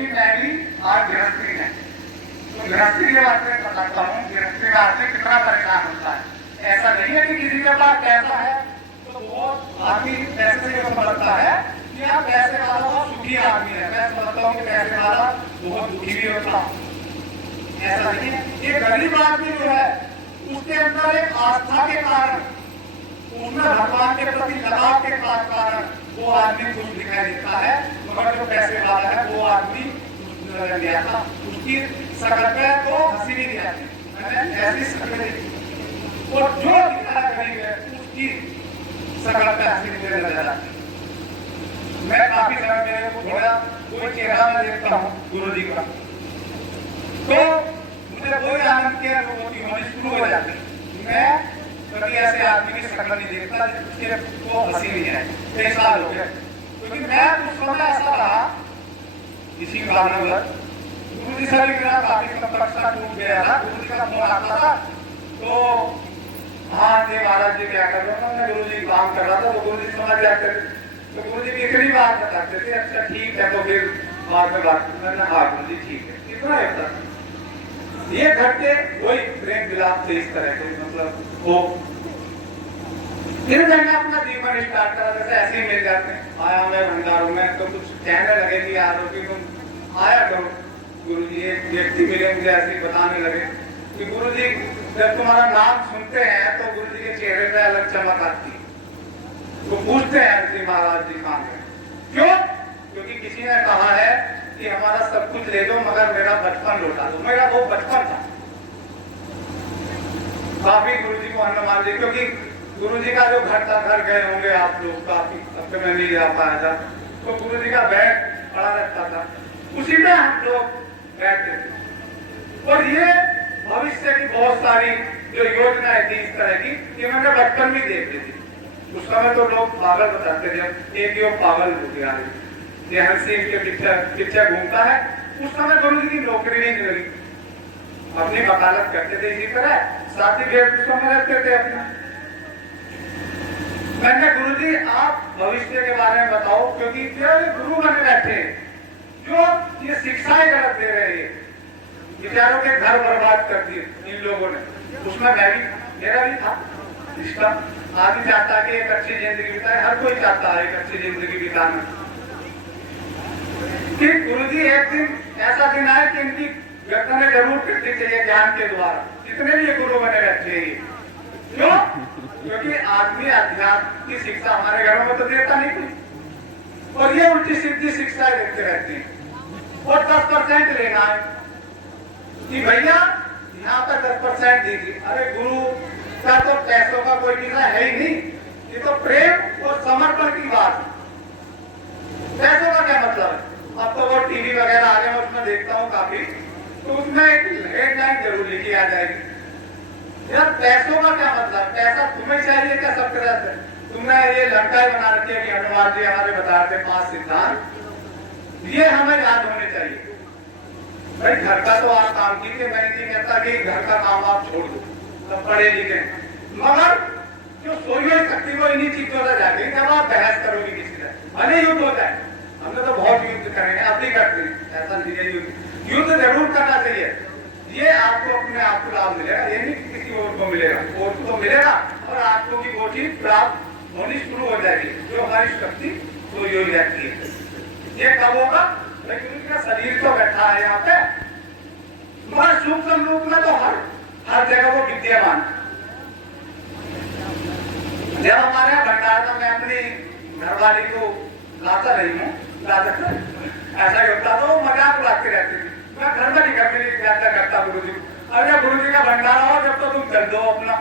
क्योंकि मैं भी आज गृहस्थी है, तो गृहस्थी के बारे में बताता हूँ। गृहस्थी का आदमी कितना परेशान होता है। ऐसा नहीं है कि किसी के पास पैसा है तो वो आदमी पैसे से समझता है कि आप पैसे वाला बहुत सुखी आदमी है। मैं समझता हूँ कि पैसे वाला बहुत दुखी भी होता। ऐसा नहीं है। ये गरीब आदमी जो है उसके अंदर एक आस्था के कारण, उसमें भगवान के प्रति लगाव के कारण वो आदमी कुछ दिखाई देता है, मगर जो पैसे वाला है वो आदमी नहीं आता। उसकी शकल पे तो हंसी नहीं आती, मैंने ऐसी शकल देखी। और जो दिखाया गरीब है उसकी शकल पे हंसी मुझे नजर आती। मैं काफी समय मेरे को थोड़ा कोई चेहरा में देखता हूँ गुरु जी का, तो मुझे कोई आनंद की अनुभूति होनी शुरू हो जाती। मैं कभी ऐसे आदमी की शक्ल नहीं देखता जिसके को हंसी नहीं है। कई साल हो गए, क्योंकि मैं उस समय ऐसा रहा इसी कारण गुरु जी से भी मेरा काफी संपर्क टूट गया था। गुरु जी का फोन आता था तो हाँ जी महाराज जी क्या कर रहे हो, मैं गुरु जी काम कर रहा था, तो गुरु जी समझ जाते थे। तो गुरु जी इतनी बात बताते थे, अच्छा ठीक है, तो फिर बाद में बात करना। हाँ गुरु जी ठीक है, कितना होता ये घटते वही प्रेम विलाप से इस तरह के मतलब वो। फिर मैंने अपना जीवन स्टार्ट करा, जैसे ऐसे ही मिल जाते हैं। आया मैं भंडारों में तो कुछ कहने लगे कि यार कि तुम आया करो गुरु जी। एक व्यक्ति मिले मुझे ऐसे ही बताने लगे कि गुरु जी जब तुम्हारा नाम सुनते हैं तो गुरु जी के चेहरे पे अलग चमक आती है। वो पूछते हैं जी महाराज जी कहाँ गए, क्यों? क्योंकि किसी ने कहा है कि हमारा सब कुछ ले दो मगर मेरा बचपन लौटा दो। मेरा वो बचपन था। काफी गुरु जी को अन्न मान दी, क्योंकि गुरु जी का जो घर था, घर गए होंगे आप लोग काफी, अब तो मैं नहीं जा पाया था, तो गुरु जी का बैग पड़ा रहता था, उसी में हम लोग बैठते थे। और ये भविष्य की बहुत सारी जो योजनाएं थी इस तरह की, ये मैंने बचपन में देखी थी। उस समय तो लोग पागल बताते थे, एक यो पागल हो गया है, ये हंसी के पीछे घूमता है। उस समय गुरु जी की नौकरी नहीं लगी, अपनी वकालत करते थे इसी तरह, साथ ही गेट में रहते थे अपना। मैंने गुरु जी आप भविष्य के बारे में बताओ, क्योंकि गुरु बने बैठे जो ये शिक्षाएं गलत दे रहे हैं, विचारों के घर बर्बाद कर दिए इन लोगों ने। उसमें मैं भी, मेरा भी था इसका। आदमी चाहता है कि एक अच्छी जिंदगी बिताए, हर कोई चाहता है एक अच्छी जिंदगी बिताना। कि गुरु जी एक दिन ऐसा दिन आए कि इनकी गर्दनें जरूर कटनी चाहिए ज्ञान के द्वारा, जितने भी ये गुरु बने रहते हैं। क्यों? क्योंकि आदमी अध्यात्म की शिक्षा हमारे घरों में तो देता नहीं कोई, और ये उल्टी सीधी शिक्षा देते रहते हैं। और 10% लेना है कि भैया यहाँ पर 10% दीजिए। अरे गुरु का तो पैसों का कोई विषय है ही नहीं, ये तो प्रेम और समर्पण की बात है। पैसों का क्या मतलब है? अब तो वो टीवी वगैरह आ गए, उसमें देखता हूँ काफी, तो उसमें एक हेडलाइन जरूर लिखी आ जाएगी, यार पैसों का क्या मतलब? पैसा तुम्हें चाहिए क्या? सब तरह से तुमने ये लंका बना रखी है कि हनुमान जी हमारे बता रहे 5 सिद्धांत, ये हमें याद होने चाहिए। भाई घर का तो आप काम कीजिए, मैं नहीं कहता कि घर का काम आप छोड़ दो, तो पढ़े लिखे, मगर जो सोई हुई शक्ति को इन्हीं चीजों से जाएगी। जब आप बहस करोगे किसी से, भले युद्ध होता है, हमने तो बहुत युद्ध करेंगे, आप भी करते हैं, ऐसा नहीं है। युद्ध जरूर करना चाहिए, ये आपको अपने आप को लाभ मिलेगा, ये नहीं किसी और को मिलेगा, और तो मिलेगा और आपको भी वो चीज प्राप्त होनी शुरू हो जाएगी जो हमारी शक्ति तो यो रहती है। ये कब होगा? लेकिन उनका शरीर तो बैठा है यहाँ पे, मगर सूक्ष्म रूप में तो हर जगह वो विद्यमान। जब हमारे यहाँ भंडार में मैं अपनी घरवाली को लाता रही हूँ, ऐसा ही होता तो मजाक उड़ाती रहती थी। मैं घर में नहीं करता गुरु जी। अरे गुरु जी का भंडारा हो जब तो तुम चल दो अपना,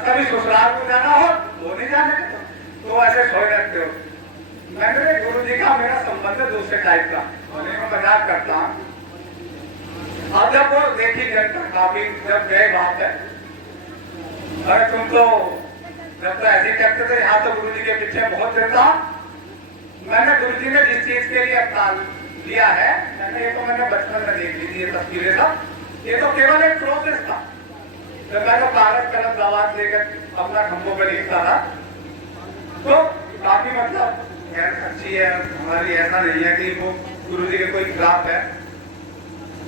कभी ससुराल को जाना हो तो नहीं जाने तो ऐसे सोए रहते हो। मैंने गुरु जी का मेरा संबंध दूसरे टाइप का, उन्हें मैं मजाक करता हूँ। अब जब वो देखी जनता काफी जब गए वहां पे, अरे तुम तो जब तो ऐसे करते थे, यहाँ तो गुरु जी के पीछे बहुत देता। मैंने गुरु जी ने जिस चीज के लिए अवतार लिया है, मैंने ये तो मैंने बचपन में देख ली थी, ये तस्वीरें था, ये तो केवल एक प्रोसेस था। जब मैं तो कागज कलम दवात लेकर अपना खंभों पर लिखता था, तो काफी मतलब अच्छी है हमारी, ऐसा नहीं है कि वो गुरु जी के कोई खिलाफ है।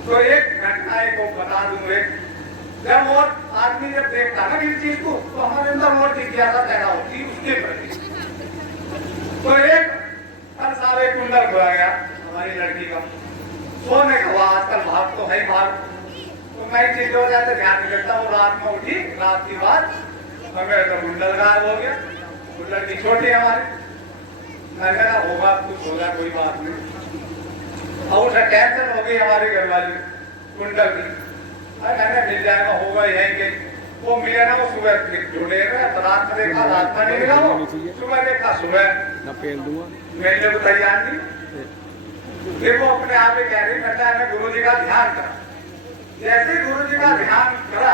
तो एक घटना एक को बता दूं, एक जब वो आदमी जब देखता ना किसी चीज को तो हमारे अंदर वो जिज्ञासा पैदा होती उसके प्रति। तो एक हर साल एक कुंडल खोया गया हमारी लड़की का, सोने का हुआ, आजकल भाग तो है ही भाग, तो नई चीज हो जाए तो ध्यान नहीं करता। वो रात में उठी, रात की बात हमें तो कुंडल गायब हो गया। वो लड़की छोटी है हमारी, मैंने कहा होगा कुछ होगा, कोई बात नहीं। और उसे टेंशन हो गई हमारी घरवाली कुंडल की, मैंने मिल जाएगा, होगा यही कहीं। वो मिले ना, वो सुबह ढूंढे रात में देखा, रात में नहीं मिला, वो सुबह देखा, सुबह मिलने को तैयार नहीं। फिर वो अपने आप ही कह रही मैंने गुरु जी का ध्यान करा। जैसे गुरु जी का ध्यान करा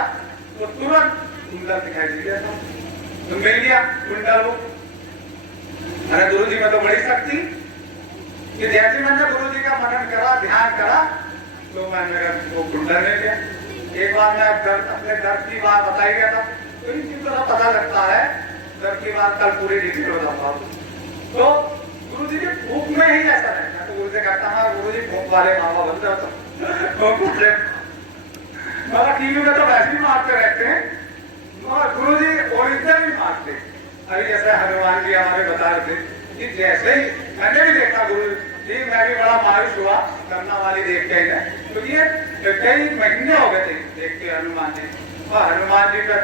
तो तुरंत कुंडल दिखाई दिया, तो मिल गया कुंडल। वो अरे गुरु जी में तो बड़ी शक्ति कि जैसे मैंने गुरु जी का मनन करा, ध्यान करा, तो मैंने वो कुंडल मिल गया। एक बार मैं अपने दर्द की बात बताई गया था, तो इन चीजों का पता लगता है। दर्द की बात कल पूरी डिटेल बताऊंगा। तो गुरु जी के भूख में ही ऐसा है। मैं तो गुरु से कहता हूँ गुरु जी भूख वाले मामा बन जाओ तो मगर टीवी में तो वैसे ही मारते रहते हैं, मगर गुरु जी ओरिजिनल ही मारते। अभी जैसे हनुमान जी हमारे बता रहे थे कि जैसे ही मैंने भी देखा गुरु जी, मैं भी बड़ा मायूस हुआ करना वाली देख के ही, तो ये कई महीने हो गए थे देखते हनुमान जी। और हनुमान जी का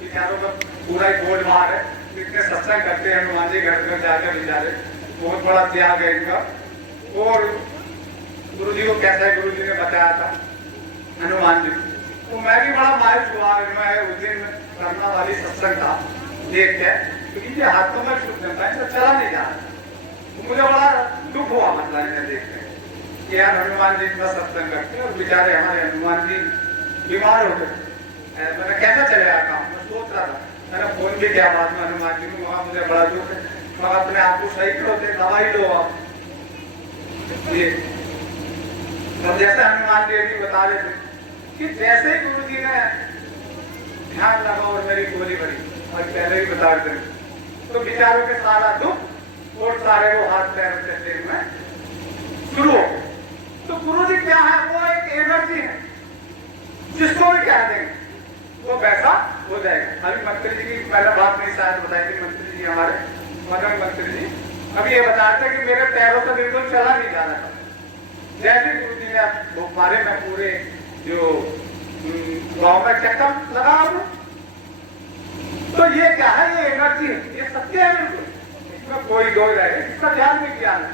विचारों का पूरा ही गोल मार है, इतने सत्संग करते हैं हनुमान जी घर में जाकर बेचारे, बहुत बड़ा त्याग है इनका। और गुरु जी को कैसा है गुरु जी ने बताया था हनुमान जी, तो मैं भी बड़ा मायूस हुआ। मैं उस दिन करना वाली सत्संग था देख के, क्योंकि ये हाथों में छूट जाता है, चला नहीं जा रहा। मुझे बड़ा दुख हुआ मतलब इन्हें देख के कि यार हनुमान जी इतना सत्संग करते हैं और बेचारे हमारे हनुमान जी बीमार हो गए। मैंने कैसा चलेगा काम, मैं सोच रहा था, मैंने फोन भी किया बाद में हनुमान जी को, वहां मुझे बड़ा दुख है, मैं अपने आप को सही करो, दवाई लो आप। ये तो जैसे हनुमान जी भी बता रहे थे कि जैसे ही गुरु जी ने ध्यान लगा और मेरी गोली भरी, और पहले ही बता रहे थे, तो बेचारों के सारा दुख और सारे वो हाथ पैर चलते हुए शुरू हो। तो गुरु जी क्या है, वो एक एनर्जी है, जिसको भी कह देंगे वो वैसा हो जाएगा। अभी मंत्री जी की पहले बात नहीं शायद बताई थी, मंत्री जी हमारे मदन मंत्री जी अभी ये बताते कि मेरे पैरों से बिल्कुल चला नहीं जा रहा था। जैसे गुरु जी ने बुखारे में पूरे जो गाँव में चक्कर लगा, तो ये क्या है, ये एनर्जी है, ये सत्य है बिल्कुल, इसमें कोई दो रहे, इसका ध्यान नहीं किया है।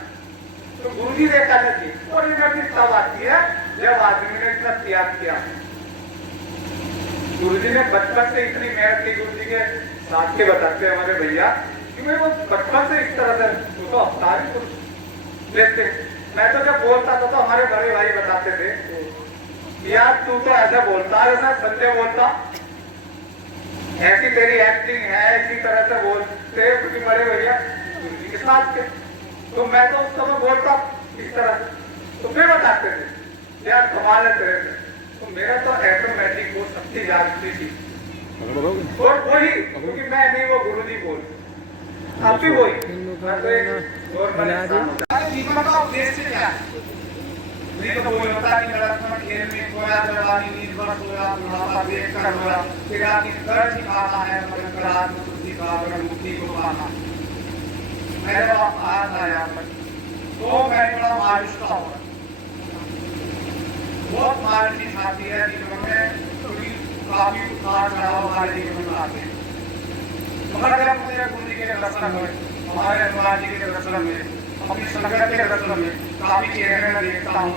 तो गुरु जी ने एनर्जी, और एनर्जी तब आती है जब आदमी ने इतना त्याग किया। गुरु जी ने बचपन से इतनी मेहनत की, गुरु जी के साथ के बताते हैं हमारे भैया कि मैं वो बचपन से इस तरह से, वो तो अवतारी पुरुष देखते। मैं तो जब बोलता था तो हमारे बड़े भाई बताते थे यार तू तो ऐसा बोलता है जैसा संजय बोलता, ऐसी तेरी एक्टिंग है, इसी तरह से बोलते क्योंकि बड़े भैया गुरु जी के साथ थे, तो मैं तो उस समय बोलता इस तरह से, तो फिर बताते थे यार कमाल है तेरे से। तो मेरा तो ऑटोमेटिक वो शक्ति जागती थी, और वही क्योंकि मैं नहीं, वो गुरु जी बोल, आप भी वही। मैं तो एक और जीवन का उद्देश्य क्या है, नहीं तो कोई होता नहीं, लड़कपन खेल में खोया, जवानी नींद बरस होया, बुढ़ापा देख कर होया, फिर आपकी कर्ज सिखाना है, मगर आत्मबुद्धि का मुक्ति को पाना। मेरे पास आया था यहाँ पर, तो मैं बड़ा मायूस था, बहुत मायूसी आती है जीवन में, क्योंकि काफी उतार चढ़ाव हमारे जीवन में आते हैं। मगर जब मुझे गुरु जी के दर्शन हुए, हमारे हनुमान जी के दर्शन हुए, अपनी संगत के दर्शन में काफी चेहरे में देखता हूँ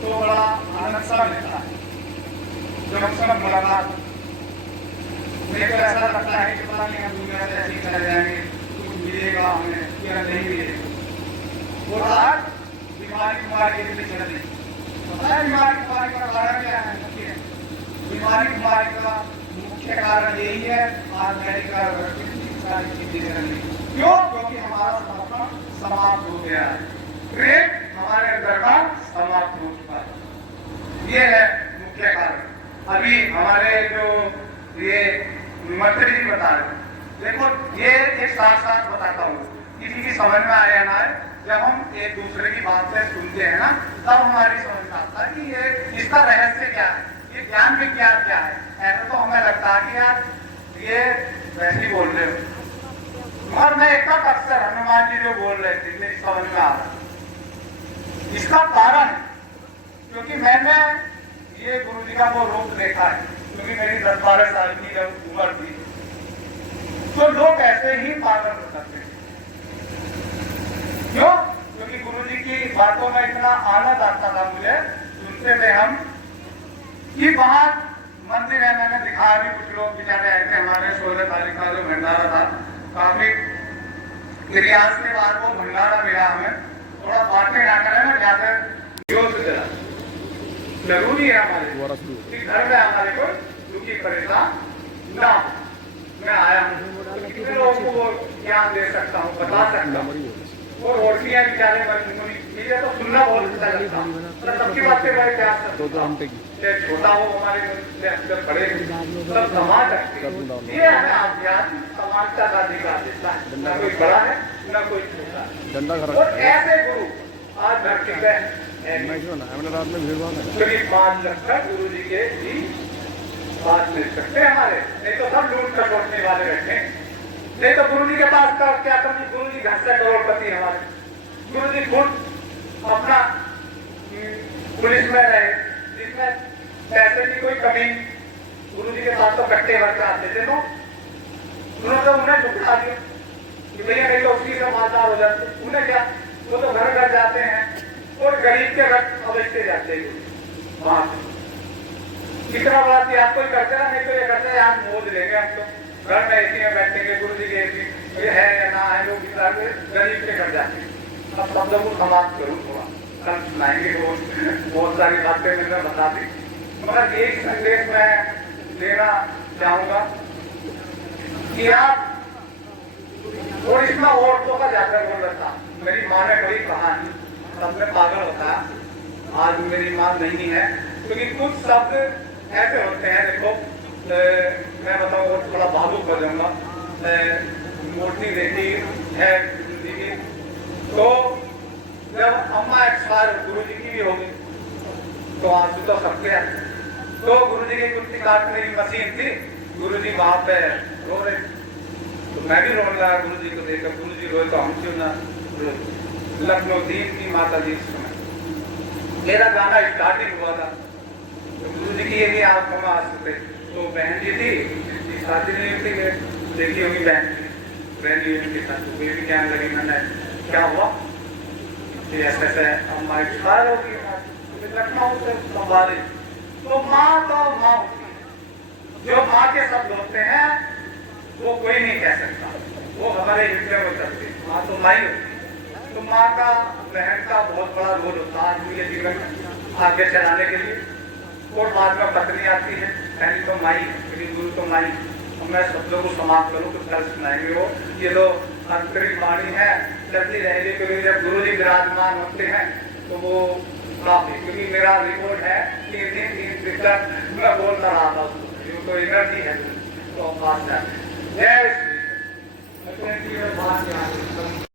तो बड़ा आनंद सा मिलता है। जब उनसे मुलाकात मुझे तो ऐसा लगता है कि पता नहीं हम दुनिया से ऐसे ही चले जाएंगे, कुछ मिलेगा हमें या नहीं मिलेगा। और आज बीमारी के लिए चल रही, पता है बीमारी का कारण क्या है? बीमारी का मुख्य कारण यही है आज मेडिकल सारी चीजें चल रही। क्यों? क्योंकि हमारा समर्पण समाप्त हो गया है, प्रेम हमारे अंदर का समाप्त हो चुका है, ये है मुख्य कारण। अभी हमारे जो ये मंत्री जी बता रहे, देखो ये एक साथ साथ बताता हूँ, किसी की समझ में आया ना है जब हम एक दूसरे की बातें सुनते हैं ना, तब हमारी समझ में आता है कि ये इसका रहस्य क्या है, ये ज्ञान विज्ञान क्या है। ऐसा तो हमें लगता है कि यार ये वैसे ही बोल रहे हो। और मैं एक अक्सर हनुमान जी जो बोल रहे थे मेरी समझ में आ रहा, इसका कारण क्योंकि मैंने ये गुरु जी का वो रूप देखा है, क्योंकि मेरी 10-12 साल की जब उम्र थी तो लोग ऐसे ही पागल करते थे। क्यों? क्योंकि गुरु जी की बातों में इतना आनंद आता था मुझे सुनते थे हम कि वहां मंदिर है, मैंने दिखाया भी, कुछ लोग बेचारे आए थे, हमारे 16 तारीख का जो भंडारा था काफी प्रयास के बाद वो भंडारा मिला हमें। थोड़ा बातें ना करें ना, ज्यादा जरूरी है हमारे कि घर में हमारे को दुखी परेशान ना। मैं आया हूँ कितने लोगों को वो ज्ञान दे सकता हूँ, बता सकता हूँ। वो रोटियां बेचारे मुझे तो सुनना बहुत अच्छा लगता है, सबकी बातें बड़े प्यार से, चाहे छोटा हो हमारे बड़े सब समाज रखते। ये हमें आध्यात्म समाजता का अधिकार देता है, न कोई बड़ा है न कोई छोटा है। और ऐसे गुरु आज धरती पे करीब 5 लाख तक गुरु जी के भी बात मिल सकते हैं हमारे, नहीं तो सब लूट खटोटने वाले बैठे। नहीं तो गुरु जी के पास का क्या कमी, गुरु जी घर से करोड़पति हमारे। गुरु जी खुद अपना पुलिस में रहे, जिसमें पैसे की कोई कमी, गुरु जी के पास तो कट्टे भर के आते थे, तो उन्होंने तो उन्हें झुकला दिया कि भैया नहीं तो उसी से मालदार हो जाते। उन्हें क्या, वो तो घर घर जाते हैं और गरीब के घर अवश्य जाते हैं वहां से। कितना बड़ा त्याग कोई करते ना, नहीं तो ये करते हैं आप मोज लेंगे, हम तो घर में एसी में बैठेंगे, गुरु जी के एसी ये है या ना है, लोग गरीब के घर जाते हैं। अब सब लोग को समाप्त करूँ, थोड़ा कल सुनाएंगे, बहुत सारी बातें मैंने बता दी, मगर एक संदेश मैं देना चाहूंगा कि आप, और इसमें औरतों का ज्यादा बोल रहा था। मेरी माँ ने बड़ी कहानी, सबने पागल होता है, आज मेरी माँ नहीं है, क्योंकि कुछ शब्द ऐसे होते हैं। देखो मैं बताऊँ और थोड़ा भावुक हो जाऊंगा। मोटी बेटी है जिंदगी, तो जब अम्मा एक्सपायर गुरु जी की भी होगी तो आंसू तो सबके हैं। तो गुरु जी की कुर्ती काटने की मशीन थी, गुरु जी वहां पे रो रहे, तो मैं भी रोने लगा गुरु जी को देखकर। गुरु जी रोए तो हम क्यों ना रो। लखनऊ दीन की माता जी सुना, मेरा गाना स्टार्टिंग हुआ था तो गुरु जी की ये भी आंखों में आंसू थे। तो बहन जी थी, शादी नहीं हुई थी, देखी होगी बहन जी उनके साथ, तो वे भी कहने लगी मैंने क्या हुआ कि ऐसे अम्मा एक्सपायर होगी, लखनऊ से संभाले। तो माँ तो माँ होती है, जो माँ के शब्द होते हैं वो कोई नहीं कह सकता, वो हमारे हृदय में चलते हैं। माँ तो माँ ही होती है। तो माँ का, बहन का बहुत बड़ा रोल होता है आदमी के जीवन में आगे चलाने के लिए। और बाद में पत्नी आती है, पहली तो माई, लेकिन गुरु तो माई। मैं शब्दों को समाप्त करूँ तो कल सुनाएंगे वो, ये तो आंतरिक वाणी है, चलती रहेगी। क्योंकि जब गुरु जी विराजमान होते हैं तो वो काफी, क्योंकि मेरा रिपोर्ट है 3 दिन तक मैं बोलता रहा था, तो एनर्जी है तो पास है। जय श्री